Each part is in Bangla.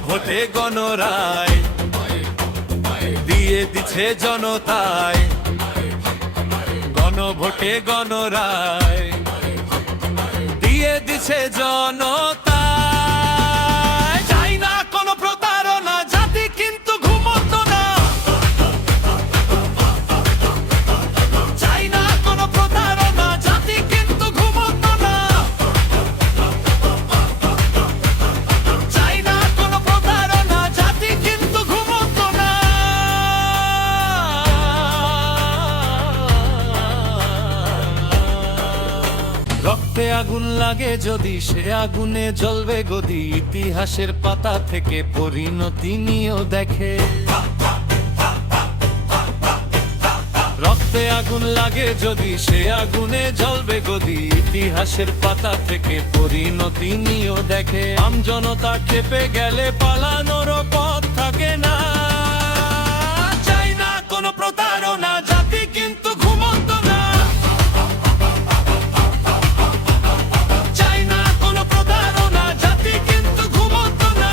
গণভোটে গণরায় দিয়ে দিচ্ছে জনতায়, গণভোটে গণরায় দিয়ে দিচ্ছে জনতায়। চাই না কোনো প্রতারণা, জাতি কিন্তু ঘুমোতো না। চাই না কোনো প্রতারণা, জাতি কিন্তু ঘুমোতো না। চাই না কোনো প্রতারণা, জাতি কিন্তু ঘুমোতো না। রক্তে আগুন লাগে যদি, সে আগুনে জ্বলবে গদি। ইতিহাসের পাতা থেকে পরিণতি নিয়েও দেখে। রক্তে আগুন লাগে যদি, সে আগুনে জ্বলবে গদি। ইতিহাসের পাতা থেকে পরিণতি নিয়েও দেখে। আম জনতা খেপে গেলে পালানোরও পথ থাকে না। চাই না কোনো প্রতারণা, জাতি কিন্তু ঘুমন্ত না। চাই না কোনো প্রতারণা, জাতি কিন্তু ঘুমন্ত না।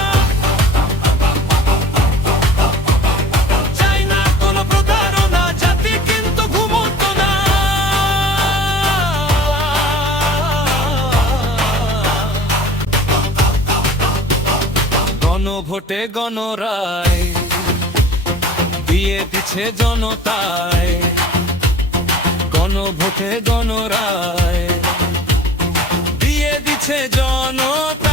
চাই না কোনো প্রতারণা, জাতি কিন্তু ঘুমন্ত না। গণভোটে গণরায় দিয়ে দিচ্ছে জনতায়, গণভোটে গণরায় দিয়ে দিচ্ছে জনতায়।